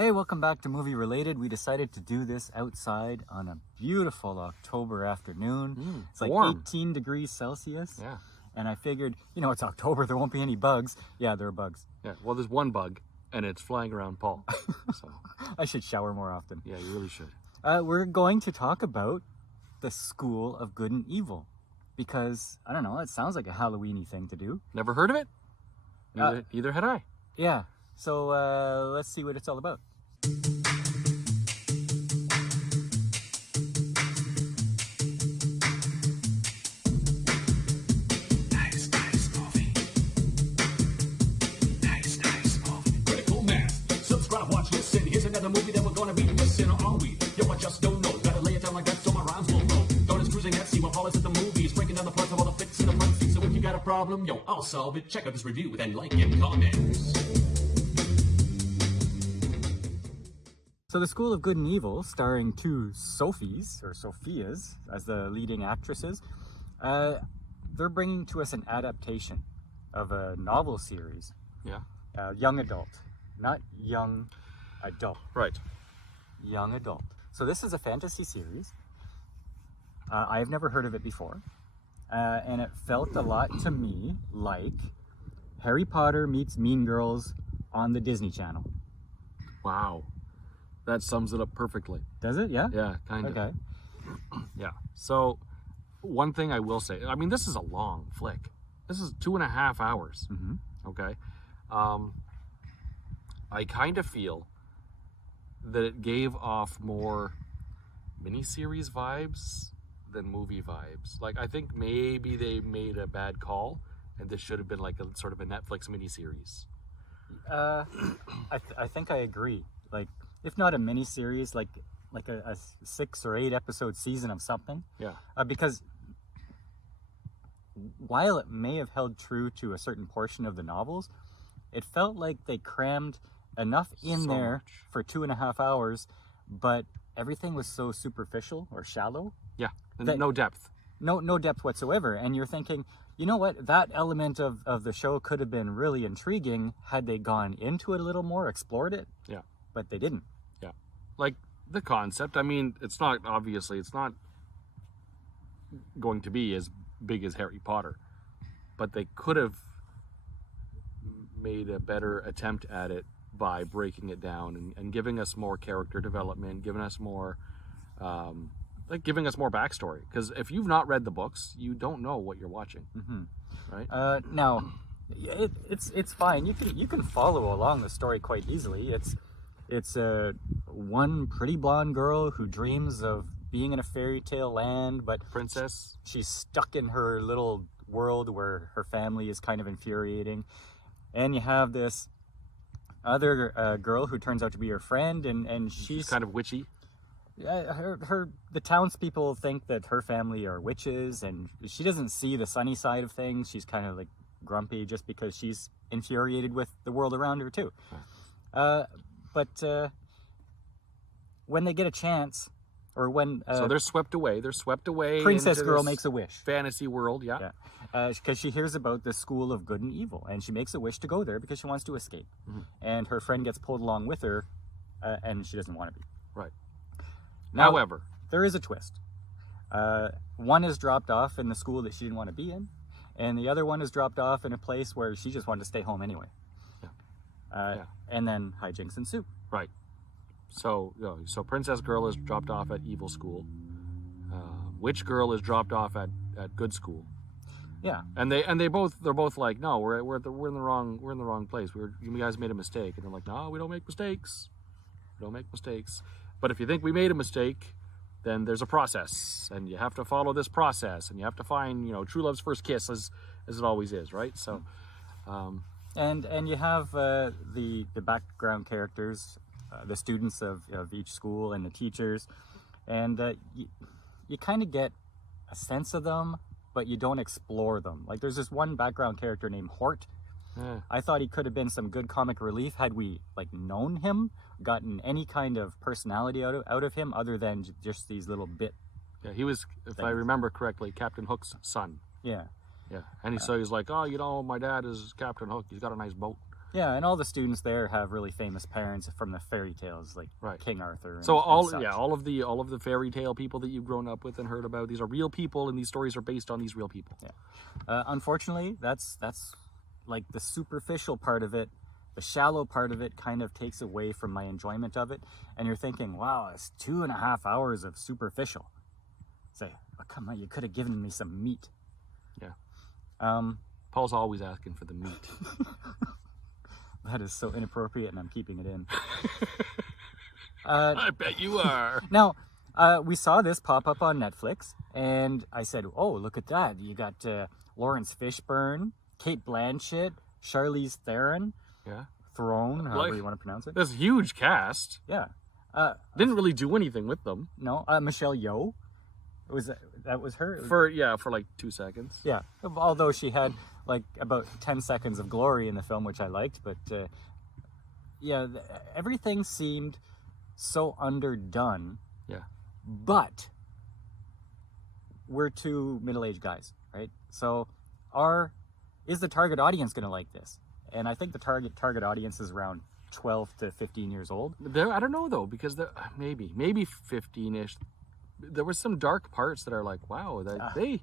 Hey, welcome back to Movie Related. We decided to do this outside on a beautiful October afternoon. It's like warm. 18 degrees Celsius. Yeah. And I figured, it's October, there won't be any bugs. Yeah, there are bugs. Yeah. Well, there's one bug, and it's flying around Paul. So I should shower more often. yeah, you really should. We're going to talk about the School of Good and Evil. Because, I don't know, it sounds like a Halloween-y thing to do. Never heard of it? Neither had I. Yeah. So let's see what it's all about. Nice movie. Nice movie. Critical mass. Subscribe, watch, listen. Here's another movie that we're gonna be missing, or are we? Yo, I just don't know. Gotta lay it down like that so my rhymes will flow. Don't is cruising at sea while Paul is at the movies, breaking down the parts of all the flicks in the front seat. So if you got a problem, yo, I'll solve it. Check out this review and like and comment. So the School of Good and Evil, starring two Sophies as the leading actresses, they're bringing to us an adaptation of a novel series. Yeah. Young adult, not young adult. Right. Young adult. So this is a fantasy series. I've never heard of it before, and it felt a lot to me like Harry Potter meets Mean Girls on the Disney Channel. Wow. That sums it up perfectly. Does it? Yeah? Yeah, kind of. Okay. Yeah. So, one thing I will say, I mean, this is a long flick. This is 2.5 hours. Mm-hmm. Okay. I kind of feel that it gave off more miniseries vibes than movie vibes. Like, I think maybe they made a bad call, and this should have been like a sort of a Netflix miniseries. I think I agree. Like, if not a miniseries, like a 6 or 8 episode season of something. Yeah. Because while it may have held true to a certain portion of the novels, it felt like they crammed enough in So there much. for 2.5 hours, but everything was so superficial or shallow. Yeah. That- No depth. No depth whatsoever. And you're thinking, you know what, that element of the show could have been really intriguing had they gone into it a little more, explored it. Yeah. But they didn't. Yeah. Like the concept, I mean, it's not going to be as big as Harry Potter, but they could have made a better attempt at it by breaking it down and giving us more character development, giving us more giving us more backstory, because if you've not read the books, you don't know what you're watching. Mm-hmm. Right. Now, it's fine. You can follow along the story quite easily. It's one pretty blonde girl who dreams of being in a fairy tale land, but Princess. she's stuck in her little world where her family is kind of infuriating. And you have this other girl who turns out to be her friend, and she's kind of witchy. The townspeople think that her family are witches, and she doesn't see the sunny side of things. She's kind of like grumpy just because she's infuriated with the world around her too. But when they get a chance, or when So they're swept away. Princess into Girl this makes a wish. fantasy world. Yeah. Because she hears about the School of Good and Evil, and she makes a wish to go there because she wants to escape. Mhm. And her friend gets pulled along with her, and she doesn't want to be. Right. Now, However, there is a twist. One is dropped off in the school that she didn't want to be in, and the other one is dropped off in a place where she just wanted to stay home anyway. Yeah. And then hijinks ensue. right. So Princess Girl is dropped off at evil school. Witch Girl is dropped off at good school. Yeah. And they're both like, no, we're in the wrong place. You guys made a mistake. And they're like, no, we don't make mistakes. We don't make mistakes. But if you think we made a mistake, then there's a process, and you have to follow this process, and you have to find, true love's first kiss, as it always is, right? So, And you have the background characters, the students of each school, and the teachers, and you kind of get a sense of them, but you don't explore them. Like, there's this one background character named Hort. I thought he could have been some good comic relief had we known him, gotten any kind of personality out of him other than just these little bit. yeah, he was, if I remember correctly, Captain Hook's son. Yeah. Yeah, and so he's like, oh, my dad is Captain Hook. He's got a nice boat. Yeah, and all the students there have really famous parents from the fairy tales, like Right. King Arthur. And, So and such. all of the fairy tale people that you've grown up with and heard about, these are real people, and these stories are based on these real people. Yeah. Unfortunately, that's like the superficial part of it. The shallow part of it kind of takes away from my enjoyment of it. And you're thinking, wow, it's 2.5 hours of superficial. Say, oh, come on, you could have given me some meat. Yeah. Paul's always asking for the meat. That is so inappropriate, and I'm keeping it in. I bet you are. Now, we saw this pop up on Netflix, and I said, oh, look at that. You got Laurence Fishburne, Kate Blanchett, Charlize Theron, Yeah. Theron, however you want to pronounce it. This huge cast. Yeah. Didn't really do anything with them. No, Michelle Yeoh. That was her? For like 2 seconds. Yeah, although she had like about 10 seconds of glory in the film, which I liked, but yeah, everything seemed so underdone. Yeah. But we're two middle-aged guys, right? So is the target audience going to like this? And I think the target audience is around 12 to 15 years old. I don't know though, because maybe 15-ish. There was some dark parts that are like, wow, they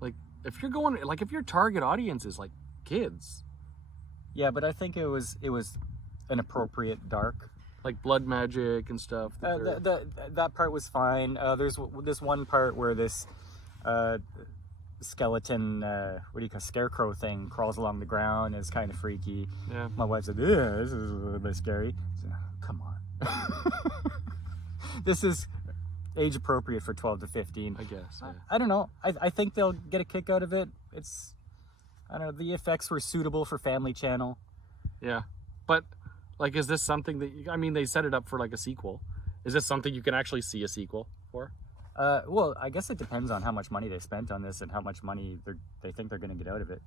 like, if you're going, like, if your target audience is like kids. Yeah, but I think it was an appropriate dark. Like blood magic and stuff. That part was fine. There's this one part where this skeleton, scarecrow thing crawls along the ground. It's kind of freaky. Yeah. My wife said, "Yeah, this is a little bit scary." So, come on. This is age appropriate for 12 to 15. I guess. Yeah. I don't know. I think they'll get a kick out of it. I don't know. The effects were suitable for Family Channel. Yeah. But, like, is this something that, they set it up for like a sequel. Is this something you can actually see a sequel for? Well, I guess it depends on how much money they spent on this and how much money they think they're going to get out of it.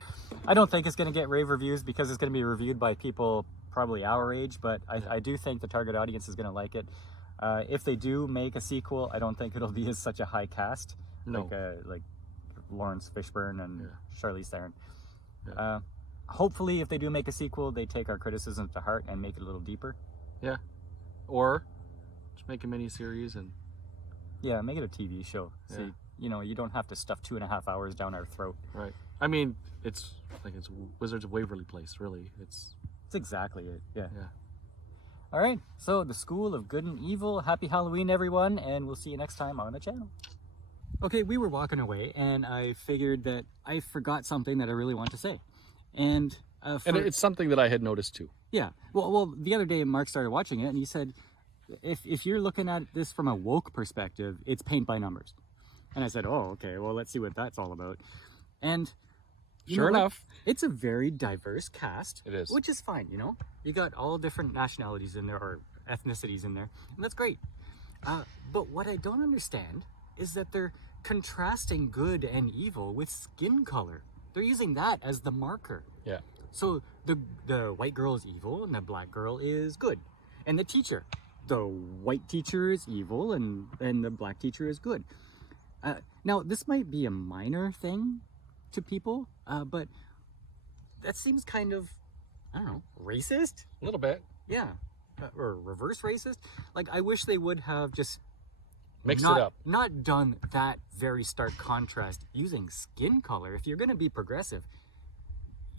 I don't think it's going to get rave reviews because it's going to be reviewed by people probably our age, but I do think the target audience is going to like it. If they do make a sequel, I don't think it'll be as such a high cast, No. like Laurence Fishburne and Charlize Theron. Yeah. Hopefully, if they do make a sequel, they take our criticisms to heart and make it a little deeper. Yeah. Or just make a mini-series and... Yeah, make it a TV show. Yeah. See, you don't have to stuff 2.5 hours down our throat. Right. It's Wizards of Waverly Place, really. It's exactly it. Yeah. Yeah. All right. So the School of Good and Evil. Happy Halloween, everyone, and we'll see you next time on the channel. Okay, we were walking away, and I figured that I forgot something that I really want to say, and it's something that I had noticed too. Yeah. Well, the other day Mark started watching it, and he said, if you're looking at this from a woke perspective, it's paint by numbers. And I said, oh, okay. Well, let's see what that's all about. And Sure enough, it's a very diverse cast. It is. Which is fine, You got all different nationalities in there, or ethnicities in there, and that's great. But what I don't understand is that they're contrasting good and evil with skin color. They're using that as the marker. Yeah. So the white girl is evil and the black girl is good. And the teacher, the white teacher is evil and the black teacher is good. Now, this might be a minor thing to people, but that seems kind of, I don't know, racist? A little bit. Yeah. Or reverse racist. Like, I wish they would have just Mixed it up. Not done that very stark contrast using skin color. If you're going to be progressive,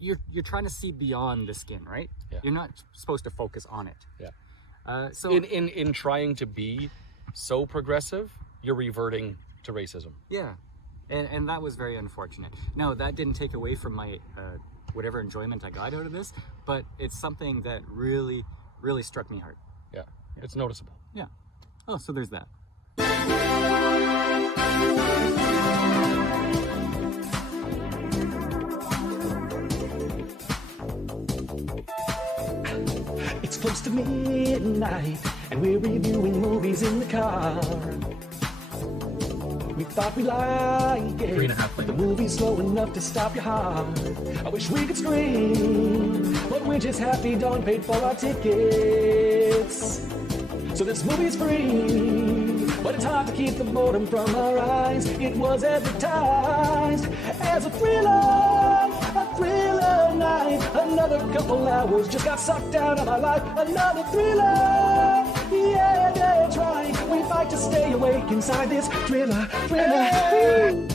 you're trying to see beyond the skin, right? Yeah. You're not supposed to focus on it. Yeah. So in trying to be so progressive, you're reverting to racism. Yeah. And that was very unfortunate. Now, that didn't take away from my whatever enjoyment I got out of this, but it's something that really, really struck me hard. Yeah. It's noticeable. Yeah. Oh, so there's that. It's close to midnight, and we're reviewing movies in the car. We thought we liked it. 3.5 but the movie's slow enough to stop your heart. I wish we could scream, but we're just happy Dawn paid for our tickets. So this movie's free, but it's hard to keep the boredom from our eyes. It was advertised as a thriller night, another couple hours just got sucked out of my life. Another thriller, yeah, that's right. We fight to stay awake inside this thriller. Hey!